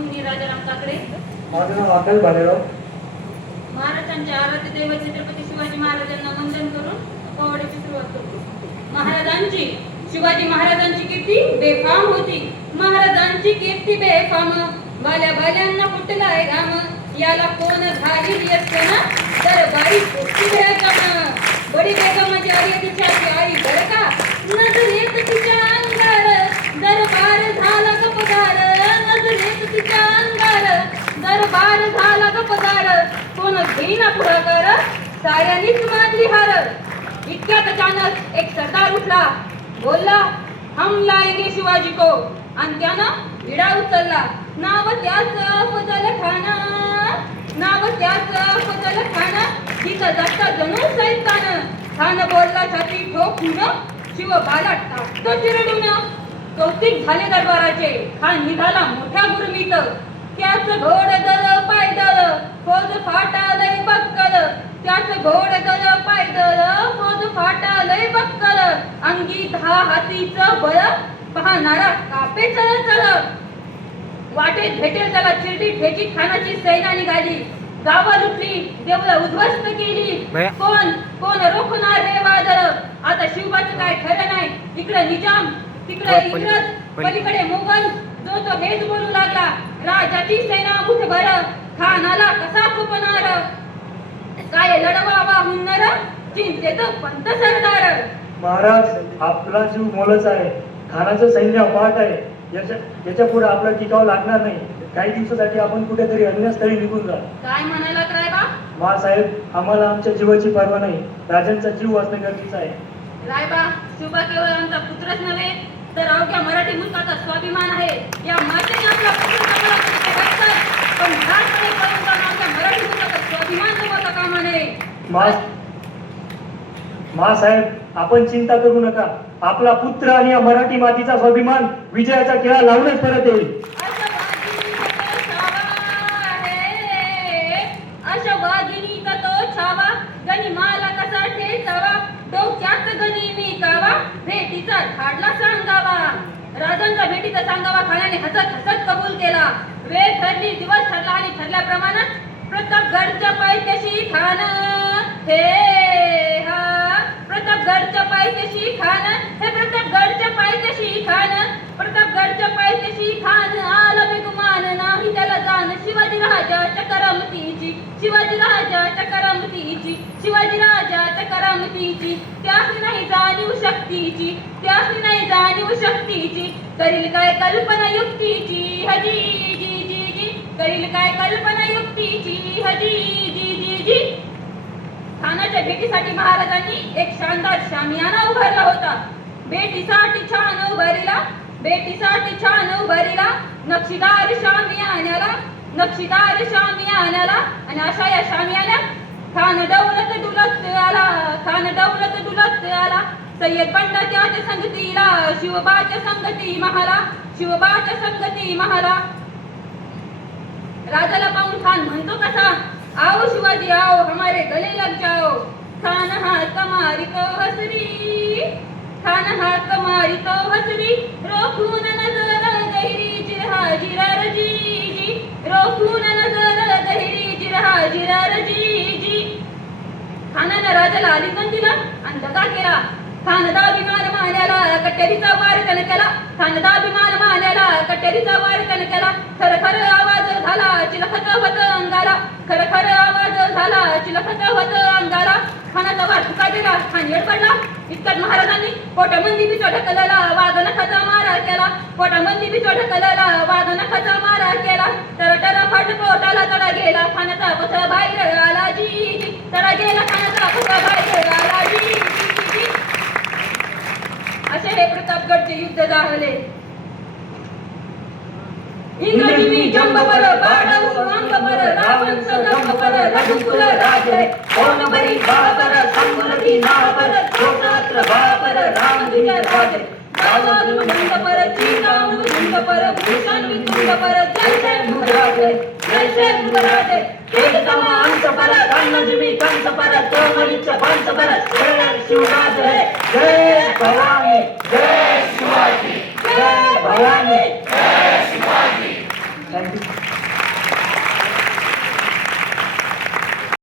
मोहिनी राजाराम काकडे. माझं नाव अकल भालेराव. महाराजांच्या आराध्य दैवत छत्रपती शिवाजी महाराजांना वंदन करून पोवाड्याची सुरुवात करतो. महाराजांची शिवाजी महाराजांची कीर्ती बेफाम होती. महाराजांची कीर्ती बेफाम, बाल्या बाल्यांना कुठलाय राम, याला कोण घालील यस्कन, दरबारी कुठली बेगम, बडी बेगमाची आई तिच्याची आई बरं का, नजरेत तिच्या अंगार दरबार झाला गपदार, नजरेत तिच्या अंगार दरबार झाला गपदार, कोण घेईना पुढाकार, साऱ्यांनीच मानली हार. इतक्यात अचानक एक सरदार उठला, बोलला हम लाएंगे शिवाजी को, आणि त्यानं विडा उचलला. नाव त्याच फजल खान, नाव त्याच फजल खान, तिथं जाता जणू सैतान. खान बोलला छाती ठोकून, शिव बाला टाकतो चिरडून. कौतिक झाले दरबाराचे, खान निघाला मोठ्या गुरमीत. त्याच घोड दल पायदळ, फौज फाटालय बक्कल, त्याच घोड दल पायदळ, फौज फाटालय बक्कल. अंगी 10 हातीचं बळ, पाहणारा कापे चल चल. वाटेत भेटेल त्याला चिरडी ठेची खानाची सेना निघाली. गावं लुटली, देवळं उद्ध्वस्त केली. कोण कोण रोखणार हे वादळ, आता शिवबाचं काय खरं नाही. इकडे निजाम, तिकडे इंग्रज, पलीकडे मोगल, जो तो हेच बोलू लागला. राजाची सेना मुठभर, खानाला कसा खुपणार, काय लढवावा हुन्नर, चिंतेत पंत सरदार. महाराज, आपला जीव मोलच आहे, खानाचं सैन्य अफाट आहे. याच्या पुढे आपला टिकाव लागणार नाही. काही दिवसासाठी आपण कुठेतरी अन्य स्थळी निघून जा. काय म्हणाला रायबा? महासाहेब, आम्हाला आमच्या जीवाची पर्वा नाही, राजांचा जीव वाचणं गरजेचं आहे. रायबा, शिवबा केवळ आमचा पुत्रच नव्हे तर अवघ्या मराठी मुलकाचा स्वाभिमान आहे. या मातेने आपला पुत्र जगला ते रक्तात, पण ह्याचकडे पर्यंत आमच्या मराठी मुलकाचा स्वाभिमान गमावता कामा नये. महासाहेब, आपण चिंता करू नका. आपला पुत्र आणि या मराठी मातीचा स्वाभिमान विजयाचा खेळा लावूनच परत येईल. अशवादिनीचा तो छावा, गनिमाला कसा ठेचावा, डोक्यात गनी विकावा, भेटीचा धाडला सांगावा. राजांच्या भेटीचा सांगावा खाण्याने हसत हसत कबूल केला. वेळ ठरली, दिवस ठरला आणि ठरल्याप्रमाणे प्रतापगडच्या पायथ्याशी खान, हे हा प्रतापगडच्या पायथ्याशी खान, हे प्रतापगडच्या पायथ्याशी खान, प्रतापगडच्या पायथ्याशी खान. आला बेगुमान नाही त्याला जाण, शिवाजी राजाच्या करामतीची, शिवाजी राजाच्या करामतीची, शिवाजी राजाच्या करामतीची. त्यास नाही जाणीव शक्तीची, त्यास नाही जाणीव शक्तीची. करील काय कल्पना युक्तीची, हजी जी जी जी, करील काय कल्पना युक्तीची, हजी जी जी जी. खानाच्या भेटीसाठी महाराजांनी एक शानदार शामियाना उभारला होता. भेटीसाठी छान उभारीला, भेटीसाठी छान उभारीला, नक्षीदार शामियान्याला, नक्षीदार शामियान्याला. आणि अशा या शामियान्यात खान दौलत डुलत आला, खान दौलत डुलत आला. सय्यद बंडा त्याच्या संगतीला, शिवबाच्या संगती महाला, शिवबाच्या संगती महाला. राजाला पाहून खान म्हणतो कसा, आओ शिवाजी आओ, हमारे गले लग जाओ. खान हाथ मारी तो हसरी, खान हाथ मारी तो हसरी, रोखून नजर गहिरी जिरहा जिरार जी जी, रोखून नजर गहिरी जिरहा जिरार जी जी. खानानं राजाला आलिंगन दिलं आणि दगा केला. खानदाभिमान मान्याला कट्यारीचा वार त्याने केला, खानदाभिमान मान्याला कट्यारीचा वार त्याने केला. खरखर आवाज झाला चिलखत होत अंगाला, खरखर आवाज झाला चिलखत होत अंगाला. खानाचा वार फुका गेला, खान येड पडला. इतक्यात महाराजांनी पोटामंदी बिचो ढकलला, वाघ नखाचा मारा केला, पोटामंदी बिचो ढकलला, वाघ नखाचा मारा केला. तर फाट पोटाला तडा गेला, खानाचा पथ बाहेर आला जी जी, तडा गेला खानाचा पथ बाहेर आला जी जी जी. असे हे प्रतापगडचे युद्ध झाले. इंद्रजिमी जंबपर, बाणव सुवांगपर, रावण सदंबपर, रघुकुल राजे, कोणबरी बाबर, संगुलती नाबर, कोणात्र बाबर, राम विजय राजे. गावातून भंगपर, चीकावून भंगपर, भूषण वितुंगपर, जय जय मुराजे, जय जय मुराजे. एकदम अंशपर, कंजमी कंसपर, तोमरीच पंचपर, जय शिवराज है, जय भवानी, जय शिवाजी, जय भवानी, जय शिवाजी. थँक्यू